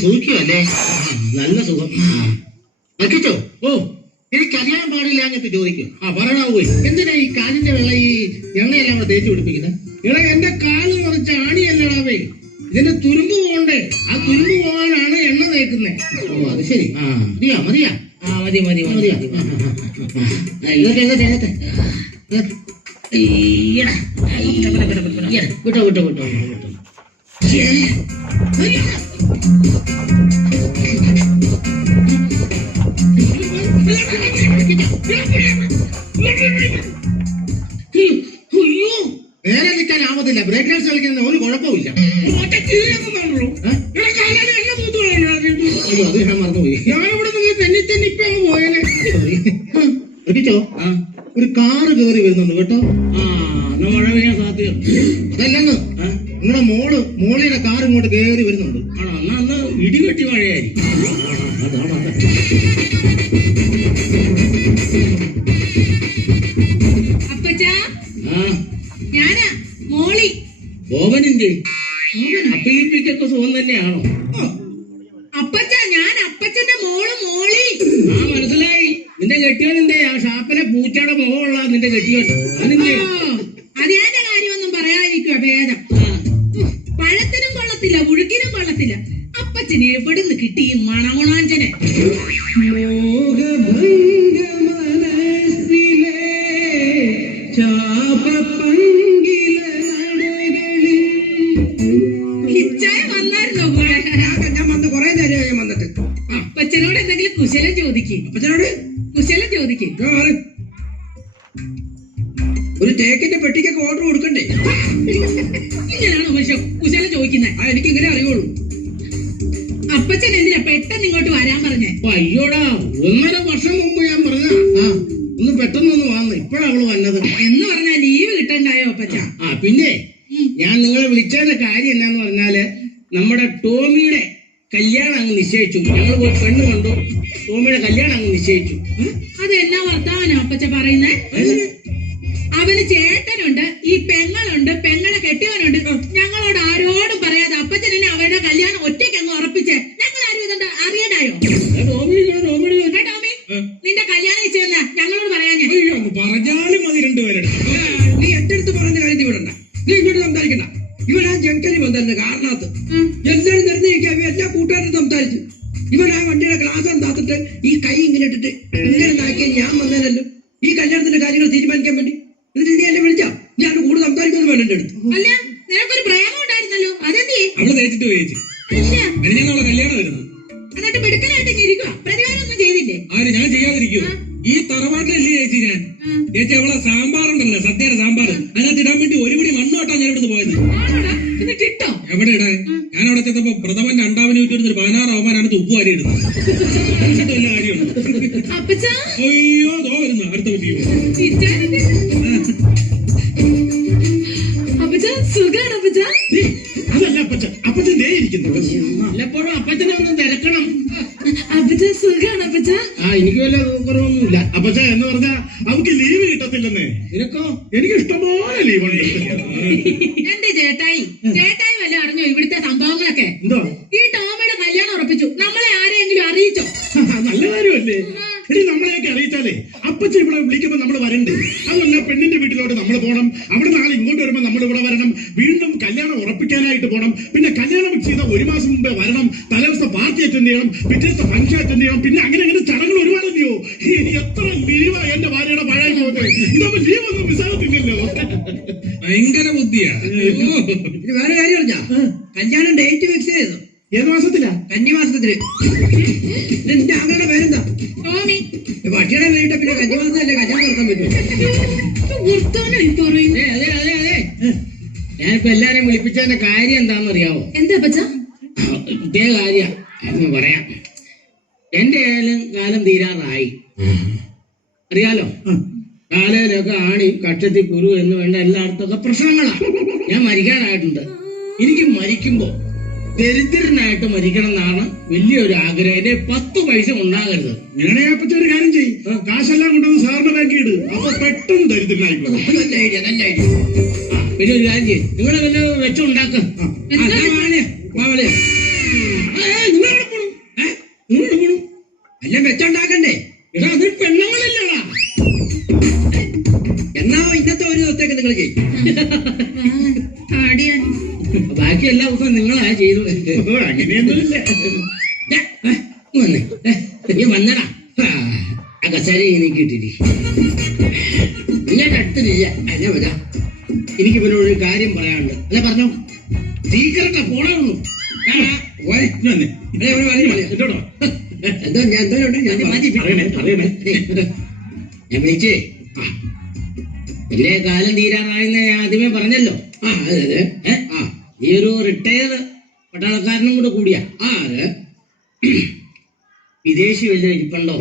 സുഖിക്കുമല്ലേ? നല്ല സുഖം. അക്കിച്ചോ, ഓ എനിക്കറിയാൻ പാടില്ല അങ്ങനത്തെ ചോദിക്കും. പറയണ പോയി. എന്തിനാ ഈ കാലിന്റെ വെള്ള ഈ എണ്ണയെല്ലാം കൂടെ തേച്ച് പിടിപ്പിക്കുന്നത്? ഇവിടെ എന്റെ കാല് കുറച്ച് ആണിയല്ലടാവേ, ഇതിന്റെ തുരുമ്പ് പോകണ്ടേ? ആ തുരുമ്പ് പോകാനാണ് എണ്ണ തേക്കുന്നത്. ഓ അത് ശരി. മതിയാ മതിയാ മതി മതി മതിയാ. വിട്ടോ വിട്ടോ വിട്ടോ വിട്ടോ. നേരെ നിൽക്കാൻ ആവത്തില്ല. ബ്രേക്ക് ഡാൻസ് കളിക്കുന്ന ഒരു കുഴപ്പമില്ല. അയ്യോ അത് ഞാൻ മറന്നുപോയി. ഞാനിവിടെ നിങ്ങൾ തെന്നി തെന്നി ഇപ്പൊ പോയനെ. എത്തിച്ചോ? ഒരു കാറ് കയറി വരുന്നുണ്ട് കേട്ടോ. മഴ പെയ്യാൻ സാധ്യത. അതല്ലെന്ന് നിങ്ങളുടെ മോളിയുടെ കാർ ഇങ്ങോട്ട് കയറി വരുന്നുണ്ട്. ആണോ? അന്ന് ഇടിവെട്ടി മഴയായിരിക്കും. ഞാനാ മോളി. ഓവനിന്റെ അപ്പീപ്പിക്കൊക്കെ സുഖം തന്നെയാണോ? അപ്പച്ച, ഞാൻ അപ്പച്ചന്റെ മോള് മോളി. മനസ്സിലായി. നിന്റെ കെട്ടിയോനിന്റെ ആ ഷാപ്പിലെ പൂച്ചയുടെ മുഖമുള്ള നിന്റെ കെട്ടിയോൻ അതിന്റെ അതിന്റെ കാര്യമൊന്നും പറയാതിരിക്കുക ഭേദം. പഴത്തിനും കൊള്ളത്തില്ല, ഉഴുക്കിനും കൊള്ളത്തില്ല. അപ്പച്ചന് എവിടുന്ന് കിട്ടി ഈ മണമുണാഞ്ചനെ? ഹിച്ചായ വന്നായിരുന്നോ കൂടെ? ഞാൻ വന്ന് കുറെ നേരമായി ഞാൻ വന്നിട്ട്. അപ്പച്ചനോട് എന്തെങ്കിലും കുശലം ചോദിക്കും. അപ്പച്ചനോട് കുശലം ചോദിക്കും. ഒരു തേക്കിന്റെ പെട്ടിക്കൊക്കെ ഓർഡർ കൊടുക്കണ്ടേ? ഇങ്ങനെയാണോ മനുഷ്യ കുശലം ചോദിക്കുന്നത്? എനിക്ക് ഇങ്ങനെ അറിയുള്ളൂ. അപ്പച്ചൻ എന്തിനാ പെട്ടെന്ന് ഇങ്ങോട്ട് വരാൻ പറഞ്ഞേ? അയ്യോടാ, 1.5 വർഷം മുമ്പ് ഞാൻ പറഞ്ഞ ഒന്ന് പെട്ടെന്നൊന്ന് വന്നു. ഇപ്പഴാ അവള് വന്നത്. എന്ന് പറഞ്ഞാ ലീവ് കിട്ടണ്ടായോ അപ്പച്ച? പിന്നെ ഞാൻ നിങ്ങളെ വിളിച്ചതിന്റെ കാര്യം എന്നാന്ന് പറഞ്ഞാല് നമ്മുടെ ടോമിയുടെ കല്യാണം അങ്ങ് നിശ്ചയിച്ചു. ഞങ്ങൾ പോയി പെണ്ണ് കണ്ടു. ടോമിയുടെ കല്യാണം അങ്ങ് നിശ്ചയിച്ചു. അത് എന്നാ വർത്താനോ അപ്പച്ച പറയുന്നേ? അവന് ചേട്ടനുണ്ട്, ഈ പെങ്ങളുണ്ട്, പെങ്ങളെ കെട്ടിയവനുണ്ട്. ഞങ്ങളോട് ആരോടും പറയാതെ അപ്പച്ചൻ എന്നെ അവരുടെ കല്യാണം ഒറ്റയ്ക്ക് അങ്ങ് ഉറപ്പിച്ചേ. ഞങ്ങൾ ആരും ഇതുണ്ട് അറിയണ്ടായോ? ടോമി നിന്റെ കല്യാണം നിശ്ചയെന്നാ ഞങ്ങളോട് പറയാഞ്ഞേ? പറഞ്ഞാലും മതി രണ്ടുപേരുടെ. നീ എന്റെ അടുത്ത് പറഞ്ഞ കാര്യം വിടണ്ട. നീ ഇങ്ങോട്ട് സംസാരിക്കണ്ട. ഇവൻ ആ ജംഗ്ഷനിൽ വന്നിരുന്നു കാരണത്ത് എല്ലാവരും നിർണ്ണയിക്കാൻ എല്ലാ കൂട്ടുകാരും സംസാരിച്ചു. ഇവൻ ആ വണ്ടിയുടെ ഗ്ലാസ് താത്തിട്ട് ഈ കൈ ഇങ്ങനെ ഇട്ടിട്ട് ഇങ്ങനെ നാക്കിയാൽ ഞാൻ വന്നേനല്ലോ ഈ കല്യാണത്തിന്റെ കാര്യങ്ങൾ തീരുമാനിക്കാൻ വേണ്ടി. എന്നിട്ട് നീ എന്നെ വിളിച്ചാ ഞാൻ കൂടുതൽ സംസാരിക്കുന്നത് വേണ്ട എന്റെ അടുത്ത്. അല്ല, നിനക്കൊരു പ്രേമം ഉണ്ടായിരുന്നല്ലോ, അതെന്തേ? അവള് തേച്ചിട്ട് പോയേച്ചു. ഞാനുള്ള കല്യാണം വരുന്നു. എന്നിട്ട് മിടുക്കനായിട്ട് ഇരിക്കുക, പ്രതികാരം ഒന്നും ചെയ്തില്ലേ? ആര്? ഞാൻ ചെയ്യാതിരിക്കൂ. ഈ തറവാട്ടിലല്ലേ ചേച്ചി ഞാൻ. ചേച്ചി അവളെ സാമ്പാറുണ്ടല്ലോ, സദ്യയുടെ സാമ്പാർ, അതിനകത്ത് ഇടാൻ വേണ്ടി ഒരു പിടി മണ്ണോട്ടാ ഞാൻ ഇവിടുന്ന് പോയത്. എന്നിട്ടോ? എവിടെ ഇടാൻ? ഞാൻ അവിടെ ചെന്നപ്പോ പ്രഥമൻ 2ാമന് വിട്ടിരുന്നൊരു 16 അവന്മാരാണ് ഉപ്പ് വാരി ഇടുന്നത്. വല്ല കാര്യമുണ്ട്? അയ്യോ ദോ വരുന്നു അടുത്ത പറ്റി. അതല്ല അപ്പച്ചൻ, അപ്പച്ചൻ ദേ ഇരിക്കുന്നു. വല്ലപ്പോഴും അപ്പച്ചനെ ഒന്ന് തിരക്കണം. എനിക്ക് വല്ല കുറവൊന്നുമില്ല. അപ്പച്ച എന്ന് പറഞ്ഞാ അവർക്ക് ലീവ് കിട്ടത്തില്ലെന്നേ. നിനക്കോ? എനിക്ക് ഇഷ്ടംപോലെ ലീവുണ്ട്. എന്റെ ചേട്ടായി വല്ല അറിഞ്ഞോ ഇവിടുത്തെ സംഭവങ്ങളൊക്കെ? എന്തോ? ഈ ടോമിയുടെ കല്യാണം ഉറപ്പിച്ചു. നമ്മളെ ആരെങ്കിലും അറിയിച്ചോ? നല്ല കാര്യമല്ലേ? എടി നമ്മളെയൊക്കെ അറിയിച്ചാലേ അപ്പച്ച ഇവിടെ വിളിക്കുമ്പോ നമ്മള് വരണ്ടേ? അതല്ല പെണ്ണിന്റെ വീട്ടിലോട്ട് നമ്മൾ പോകണം. അവിടെ നാളെ ഇങ്ങോട്ട് വരുമ്പോ നമ്മൾ ഇവിടെ വരണം. വീണ്ടും കല്യാണം ഉറപ്പിക്കാനായിട്ട് പോകണം. പിന്നെ കല്യാണം ചെയ്ത 1 മാസം മുമ്പേ വരണം. തലേദിവസം പാർട്ടി അറ്റൻഡ് ചെയ്യണം, പിറ്റേത്തെ ഫംഗ്ഷൻ അറ്റൻഡ് ചെയ്യണം. പിന്നെ അങ്ങനെ ചടങ്ങുകൾ ഒരുപാടല്ലയോ? എത്ര ലീവാ എന്റെ ഭാര്യയുടെ പഴയ പോകുന്നത്. ഇതപ്പോ ലീവ് ഒന്നും മിസ്സാകത്തില്ലല്ലോ. ഭയങ്കര ബുദ്ധിയാ. വേറെ കാര്യം അറിഞ്ഞാ? കല്യാണം ഡേറ്റ് ഫിക്സ് ചെയ്തു. ഏത് മാസത്തിലാ? കന്നിമാസത്തില്. എന്റെ ആങ്ങളുടെ പേരെന്താ? ടോമി. പക്ഷിയുടെ പേരിട്ട പിന്നെ കന്നിമാസത്തല്ലേ കല്യാണം നടത്താൻ പറ്റും. അതെ അതെ അതെ. ഞാനിപ്പോ എല്ലാരെയും വിളിപ്പിച്ചതിന്റെ കാര്യം എന്താണെന്നറിയാവോ? എന്താ പച്ച? ഇതേ കാര്യം പറയാം. എന്റെ കാലം തീരാറായി. അറിയാലോ, കാലയിലൊക്കെ ആണി, കക്ഷത്തി കുരു എന്ന് വേണ്ട എല്ലായിടത്തൊക്കെ പ്രശ്നങ്ങളാണ്. ഞാൻ മരിക്കാനായിട്ടുണ്ട്. എനിക്ക് മരിക്കുമ്പോ ദരിദ്രനായിട്ട് മരിക്കണം എന്നാണ് വലിയൊരു ആഗ്രഹം. എന്റെ 10 പൈസ ഉണ്ടാകരുത്. ഞാനേ അപ്പച്ച ഒരു കാര്യം ചെയ്യും, കാശെല്ലാം കൊണ്ടുവന്ന് സാറിന്റെ ബാങ്കിൽ ഇട്. അപ്പൊ പെട്ടെന്ന് ദരിദ്രനായിക്കോളും. നല്ല ഐഡിയ, നല്ല ഐഡിയ. പിന്നെ ഒരു കാര്യം ചെയ്യും, നിങ്ങളെ വല്ല വെച്ചുണ്ടാക്ക. നിങ്ങളവിടെ പോണു നിങ്ങളോട് പോണു അല്ല വെച്ചുണ്ടാക്കണ്ടേ? എടാ അത് പെണ്ണുങ്ങളില്ലടാ. എന്നാ ഇന്നത്തെ ഒരു ദിവസത്തേക്ക് നിങ്ങൾ ചെയ്യും. ആടിയാൻ ബാക്കി എല്ലാ ദിവസവും നിങ്ങളാ ചെയ്തു. അങ്ങനെയൊന്നുമില്ല. നീ വന്നടാ. ആ കസേര എനിക്ക് ഇട്ടിരി. ഞാൻ അടുത്തില്ല. എന്നാ വരാ, എനിക്ക് ഇവരോട് ഒരു കാര്യം പറയാനുണ്ട്. അല്ലെ പറഞ്ഞോ, സീക്രട്ടാ പോണൊന്നു. എന്തോ ഞാൻ എന്തോണ്ട് ഞാൻ ഞാൻ വിളിച്ചേ, എന്റെ കാലം തീരാറായെന്ന് ഞാൻ ആദ്യമേ പറഞ്ഞല്ലോ. അതെ ഈ ഒരു റിട്ടയർഡ് പട്ടാളക്കാരനും കൂടെ കൂടിയാ. അതെ. വിദേശി വല്ലതും ഇരിപ്പുണ്ടോ?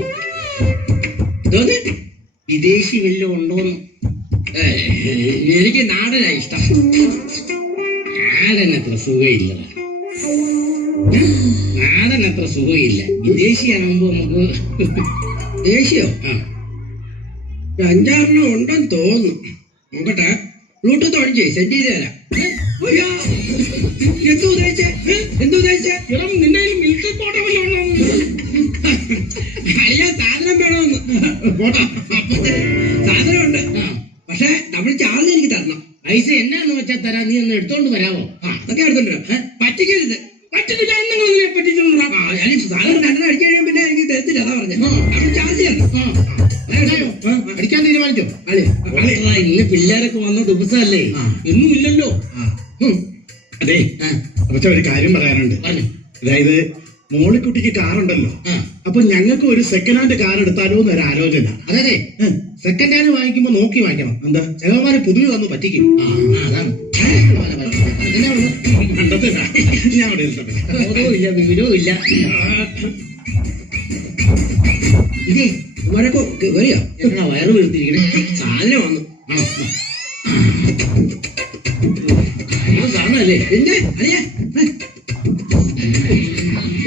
വിദേശി വല്ലതും ഉണ്ടോന്ന്? എനിക്ക് നാടനാ ഇഷ്ടം. നാടനത്ര സുഖമില്ല. നാടനത്ര സുഖമില്ല. വിദേശിയാകുമ്പോ നമുക്ക് ദേഷ്യോ? അഞ്ചാറെണ്ണം ഉണ്ടെന്ന് തോന്നുന്നു. നോക്കട്ടെ, ബ്ലൂടൂത്ത് ഓൺ ചെയ്ത് സെൻഡ് ചെയ്ത് തരാം. എന്തോ ഉദ്ദേശിച്ചേ? നിന്റെ മിൽക്ക് കോട്ട വല്ല അയ്യ, സാധനം വേണമെന്ന്. സാധനമുണ്ട്, പക്ഷെ നമ്മൾ ചാർജ് എനിക്ക് തരണം. പൈസ എന്നാന്ന് വെച്ചാൽ തരാം. നീ ഒന്ന് എടുത്തോണ്ട് വരാമോ? അതൊക്കെ എടുത്തോണ്ട് വരാം. പറ്റിക്കരുത്. പറ്റില്ല. നിങ്ങൾ പറ്റിച്ചോണ്ടാ. സാധനം രണ്ടെണ്ണം അടിച്ചു കഴിയാൻ പിന്നെ എനിക്ക് തരത്തില്ല. അതാ പറഞ്ഞത്. നമ്മൾ ചാർജ് ചെയ്യണം. അടിക്കാൻ തീരുമാനിച്ചോ? അതെ. ഇന്ന് പിള്ളേരൊക്കെ വന്ന ദിവസമല്ലേ? ഒന്നും ഇല്ലല്ലോ. അതെ, പക്ഷെ ഒരു കാര്യം പറയാനുണ്ട്. അതായത് മോളിക്കുട്ടിക്ക് കാറുണ്ടല്ലോ. അപ്പൊ ഞങ്ങൾക്ക് ഒരു സെക്കൻഡ് ഹാൻഡ് കാർ എടുത്താലോ എന്നൊരു ആലോചന. അതെ, സെക്കൻഡ് ഹാൻഡ് വാങ്ങിക്കുമ്പോ നോക്കി വാങ്ങിക്കണം. എന്താ ചിലവന്മാരെ പുതിയ വന്ന് പറ്റിക്കും. അതാണ് കണ്ടത്. ഞാൻ അവിടെ ബോധവും ഇല്ല, വിവരവും ഇല്ല. ഇതേ വരക്കോ വരിയോ? എങ്ങനെ വയറ് വീഴ്ത്തിരിക്കണേ? സാധനം വന്നു. സാധനല്ലേ? എന്റെ അറിയാ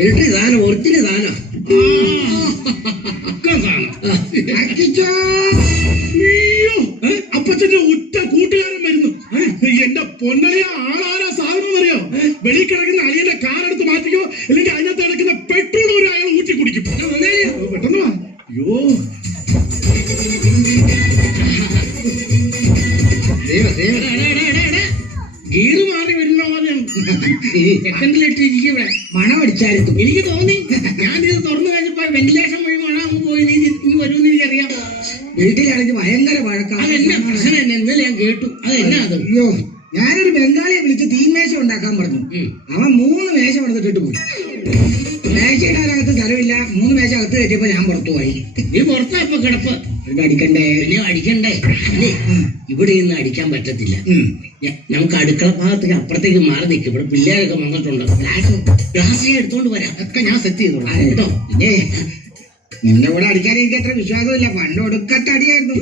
ഇരട്ടി സാധനം, ഒറിജിനൽ സാധനം. അപ്പച്ചന്റെ ഉറ്റ കൂട്ടുകാരൻ വരുന്നു. എന്റെ പൊന്നറിയ ആളാരാ സാധനം അറിയോ? വെളിയിൽ കിടക്കുന്ന അളിയന്റെ കാറെടുത്ത് മാറ്റിക്കോ, അല്ലെങ്കിൽ അതിനകത്ത് കിടക്കുന്ന പെട്രോൾ ഒരു അയാൾ ഊറ്റി കുടിക്കും. പെട്ടെന്ന് വാ. അയ്യോ, ഗീറ് മാറി വരുന്ന സെക്കൻഡിലിട്ടിരിക്കും. ഇവിടെ മണമടിച്ചായിരുന്നു. എനിക്ക് തോന്നി. ഞാനിത് തുറന്നു കഴിഞ്ഞപ്പോ വെന്റിലേഷൻ വഴി മണം അങ്ങ് പോയി. നീ വരുമെന്ന് എനിക്കറിയാം. വീട്ടിലാണെങ്കിൽ ഭയങ്കര വഴക്കാണ്. അതെന്നാ പ്രശ്നം? എന്നെ ഇന്നലെ ഞാൻ കേട്ടു. അതെന്നാ അത്? അയ്യോ, ഞാനൊരു ബംഗാളിയെ വിളിച്ച് തീൻമേശ ഉണ്ടാക്കാൻ പറഞ്ഞു. അവൻ 3 മേശ കൊടുത്തിട്ട് പോയി. മേശയുടെ അകത്ത് സ്ഥലമില്ല. 3 മേശ അകത്ത് കയറ്റിയപ്പോ ഞാൻ പുറത്തു പോയി. നീ പുറത്താ ഇപ്പൊ കിടപ്പ്. അടിക്കണ്ടേ? പിന്നെ അടിക്കണ്ടേ? ഇവിടെ ഇന്ന് അടിക്കാൻ പറ്റത്തില്ല. നമുക്ക് അടുക്കള ഭാഗത്തേക്ക് അപ്പുറത്തേക്ക് മാറി നിൽക്കും. ഇവിടെ പിള്ളേരൊക്കെ വന്നിട്ടുണ്ട്. ഗ്ലാസ് എടുത്തോണ്ട് വരാം. ഒക്കെ ഞാൻ സെറ്റ് ചെയ്തോളാം കേട്ടോ. പിന്നെ നിന്റെ കൂടെ അടിക്കാൻ എനിക്ക് അത്ര വിശ്വാസമില്ല. പണ്ട് ഒടുക്കത്തെ അടിയായിരുന്നു.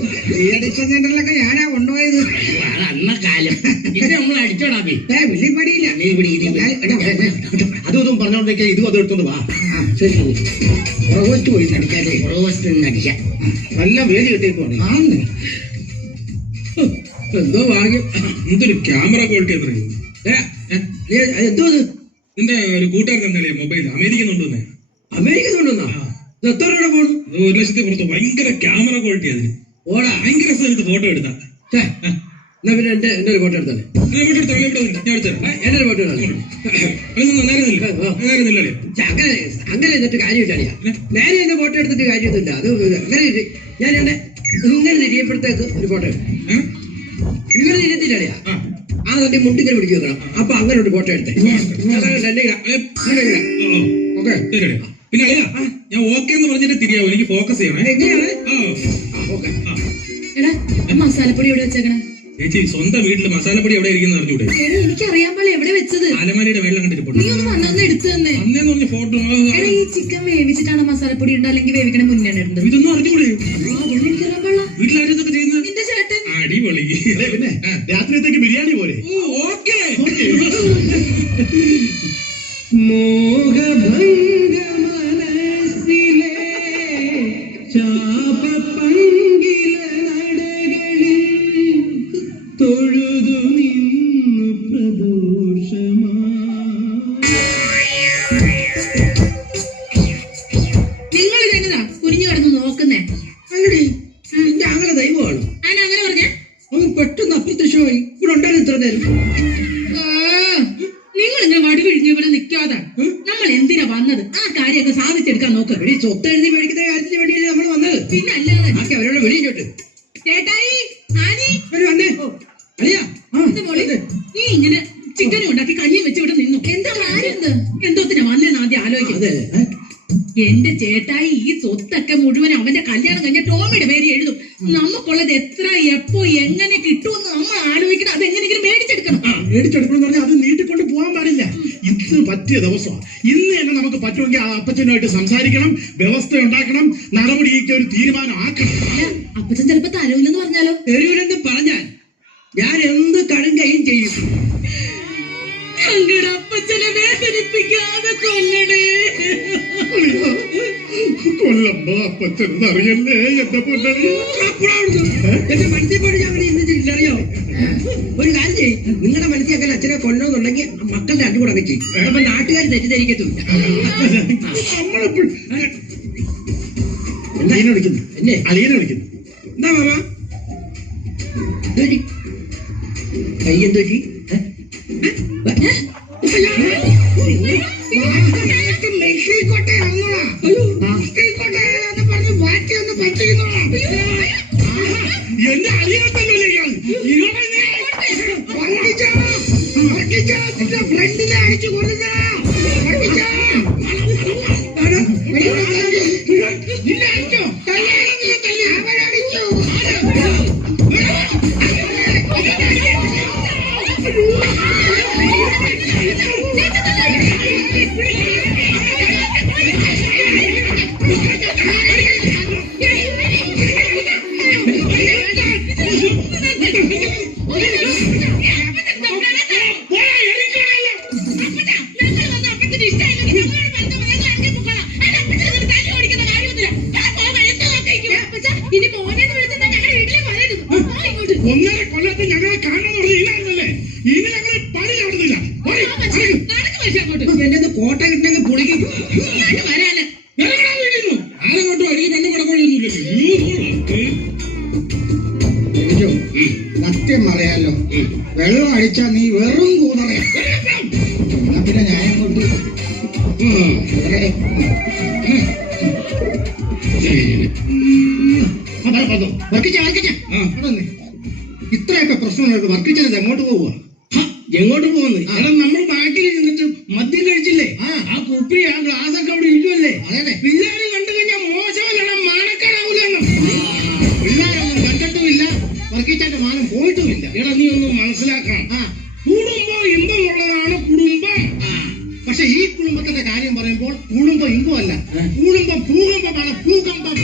ഈ അഡിക്ഷൻ സെന്ററിലൊക്കെ ഞാനാ കൊണ്ടുപോയത്. അന്ന കാലം ഇത് നമ്മൾ അടിച്ചോടാ. വെള്ളിപ്പടിയില്ല. നീ ഇവിടെ അതും പറഞ്ഞോണ്ടേക്ക് ഇതും അതും എടുത്തോണ്ട് വാ. ശരി, പുറകോസ്റ്റ് പോയി അടിക്കാതെ. പുറകുവശത്ത് നിന്ന് അടിക്കാം. നല്ല വേലി കിട്ടിയേക്കുവാണ്. എന്തോ ഭാഗ്യം. എന്തൊരു ക്യാമറ ക്വാളിറ്റി എത്ര. എന്തോ നിന്റെ ഒരു കൂട്ടുകാരൻ എന്താ മൊബൈൽ അമേരിക്കൻ കൊണ്ടുവന്നേ? അമേരിക്ക കൊണ്ടുവന്നാ? എത്ര രൂപ പോണു? 1 ലക്ഷത്തി പുറത്ത്. ഭയങ്കര ക്യാമറ ക്വാളിറ്റി അതിന്. ഓടാ, ഭയങ്കര സ്ഥലത്ത് ഫോട്ടോ എടുത്താ. എന്നാ പിന്നെ എന്റെ ഒരു ഫോട്ടോ എടുത്താലേ. ഞാൻ എടുത്തോ. എന്റെ ഒരു ഫോട്ടോ എടുത്താലേ. അങ്ങനെ എന്നിട്ട് കാര്യം വെച്ചാലിയാ. നേരെ എന്റെ ഫോട്ടോ എടുത്തിട്ട് കാര്യമൊന്നുമില്ല. അത് അങ്ങനെ ഞാൻ ഇങ്ങനെ തിരിയപ്പോഴത്തേക്ക് ഒരു ഫോട്ടോ എടുക്കും. ഇങ്ങനെ തിരിയത്തില്ലറിയാ. ആ തട്ടി മുട്ടിങ്ങനെ പിടിച്ചു വെക്കണം. അപ്പൊ അങ്ങനെ ഒരു ഫോട്ടോ എടുത്തേ. ഓക്കെ. പിന്നെ ഞാൻ ഓക്കെ എന്ന് പറഞ്ഞിട്ട് തിരിയാവോ? എനിക്ക് ഫോക്കസ് ചെയ്യണേ. എങ്ങനെയാണ്? എടാ, മസാലപ്പൊടി എവിടെ വെച്ചേക്കണേ? ചേച്ചി, സ്വന്തം വീട്ടില് മസാലപ്പൊടി എവിടെ ഇരിക്കുന്ന അറിഞ്ഞൂടെ? എനിക്കറിയാൻ പോലെ എവിടെ വെച്ചത്? അലമാരിയുടെ വെള്ളം കണ്ടിട്ട് നീ ഒന്ന് വന്നൊന്ന് എടുത്തു തന്നെ. അന്നേന്ന് പറഞ്ഞ ഫോട്ടോ. എടാ, ഈ ചിക്കൻ വേവിച്ചിട്ടാണ് മസാലപ്പൊടി ഇടേണ്ടത്, അല്ലെങ്കിൽ വേവിക്കണ മുന്നേ ഇടുന്നത്? ഇതൊന്നും അറിഞ്ഞൂടെ? എനിക്കറിയാൻ പാടില്ല. വീട്ടിലാരും ഇതൊക്കെ ചെയ്യുന്നത്? നിന്റെ ചേട്ടൻ. അടിപൊളി. പിന്നെ രാത്രിയത്തേക്ക് ബിരിയാണി പോലെ. ഓക്കെ. മോഹഭംഗ മനസ്സിലെ ശാപപങ്കില നടകളിൽ തൊഴുതു നിന്നു പ്രദോഷമായി. നമ്മൾ എന്തിനാ വന്നത് ആ കാര്യമൊക്കെ സാധിച്ചെടുക്കാൻ നോക്ക്. എടി സ്വത്ത് എഴുതി മേടിക്കുന്ന കാര്യത്തിന് വേണ്ടിയല്ലേ നമ്മൾ വന്നത്. പിന്നെ അല്ലാതെ ബാക്കി അവരോട് വെളിയിലോട്ട് ചേട്ടായി ആനി ഒരു വന്നേ. അളിയാ ഇത് മോളെ, നീ ഇങ്ങനെ ചിക്കനും ഉണ്ടാക്കി കഞ്ഞിയും വെച്ച് ഇവിടെ നിന്നു. എന്താ കാര്യം? എന്തോത്തിനാ വന്നേന്ന് ആദ്യം ആലോചിക്കും. അതെ എന്റെ ചേട്ടായി ഈ സ്വത്തൊക്കെ മുഴുവൻ അവന്റെ കല്യാണം കഴിഞ്ഞ ടോമിയുടെ പേര് എഴുതും. നമുക്കുള്ളത് എത്ര എപ്പോ എങ്ങനെ കിട്ടുമെന്ന് നമ്മൾ ആലോചിക്കണം. അതെങ്ങനെയെങ്കിലും മേടിച്ചെടുക്കണം. മേടിച്ചെടുക്കണം പറഞ്ഞാൽ അത് നീട്ടിക്കൊണ്ട് പോകാൻ പാടില്ല. ഇന്ന് പറ്റിയ ദിവസമാണ്. ഇന്ന് തന്നെ നമുക്ക് പറ്റുമെങ്കിൽ ആ അപ്പച്ചനുമായിട്ട് സംസാരിക്കണം, വ്യവസ്ഥ ഉണ്ടാക്കണം, നടപടിക്ക് ഒരു തീരുമാനം ആക്കണം. അപ്പച്ചൻ ചിലപ്പോ തരൂലെന്ന് പറഞ്ഞാലോ? തെരുവിലെന്ന് പറഞ്ഞാൽ ഞാൻ എന്ത് കടുങ്കയും ചെയ്യും. ഞങ്ങളുടെ അപ്പച്ചനെ വേദനിപ്പിക്കാതെ കൊല്ലണേ. കൊല്ലമ്പോ അപ്പച്ചൻ അറിയല്ലേ എന്റെ പൊന്നണി. എന്റെ മനസ്സിൽ പോലും ഞാൻ ഇന്നിട്ടില്ല. അറിയോ, ഒരു കാര്യം ചെയ്യും, നിങ്ങളുടെ മനസ്സിൽ അങ്ങനെ അച്ഛനെ കൊല്ലണമെന്നുണ്ടെങ്കിൽ മക്കളുടെ അടികൂടെ അങ്ങ് ചെയ്യും. അപ്പൊ നാട്ടുകാർ തെറ്റിദ്ധരിക്കത്തില്ല. അളിയനെ വിളിക്കുന്നു. എന്നെ അളിയനെ വിളിക്കുന്നു. എന്താ മാമ കൈ എന്തോറ്റി? എന്റെ അളിയനെ തന്നല്ലേ ഇയാൾ? ഫ്രണ്ടിനെ അടിച്ചു കൊടുത്താ ഇനി മോനെന്ന് വിളിച്ചാൽ ഞങ്ങളുടെ വീട്ടിലെ പറയരുത്. ഒന്നര കൊല്ലത്ത് ഞങ്ങളെ കാണണമെന്നുള്ളത് ഇതായിരുന്നല്ലേ? ഇനി ഞങ്ങൾ പണി നടന്നില്ല. എന്റെ കോട്ട കിട്ടണമെങ്കിൽ പൊളിക്കും. വരാന് ആരെങ്ങോട്ടും അടിയിൽ പെണ്ണു പടക്കൊഴിയൊന്നുമില്ല. സത്യം പറയാലോ, വെള്ളം അടിച്ചാ നീ വെറും കൂതറയാ. എന്നാ പിന്നെ ഞാൻ അങ്ങോട്ട് ഇത്രയൊക്കെ പ്രശ്നമുണ്ട്. വർക്കിച്ചത് എങ്ങോട്ട് പോവുക? എങ്ങോട്ട് പോകുന്നു? എടാ നമ്മൾ ബാക്കിൽ ചെന്നിട്ട് മദ്യം കഴിച്ചില്ലേ? ആ കുപ്പി ആ ഗ്ലാസ് ഒക്കെ അവിടെ ഇരിക്കുമല്ലേ? അതെ, പിള്ളേര് കണ്ടു കഴിഞ്ഞാൽ മോശമല്ലടാ, മാനക്കേടാവൂലെന്നും. പിള്ളേരൊന്നും കണ്ടിട്ടുമില്ല, വർക്കിച്ചാന്റെ മാനം പോയിട്ടുമില്ല. എടാ നീ ഒന്ന് മനസ്സിലാക്കണം. കുടുംബം ഇമ്പമുള്ളതാണ് കുടുംബം. പക്ഷെ ഈ കുടുംബത്തിന്റെ കാര്യം പറയുമ്പോൾ കുടുംബം ഇമ്പമല്ല, കുടുംബം ഭൂകമ്പമാണ്. ഭൂകമ്പം.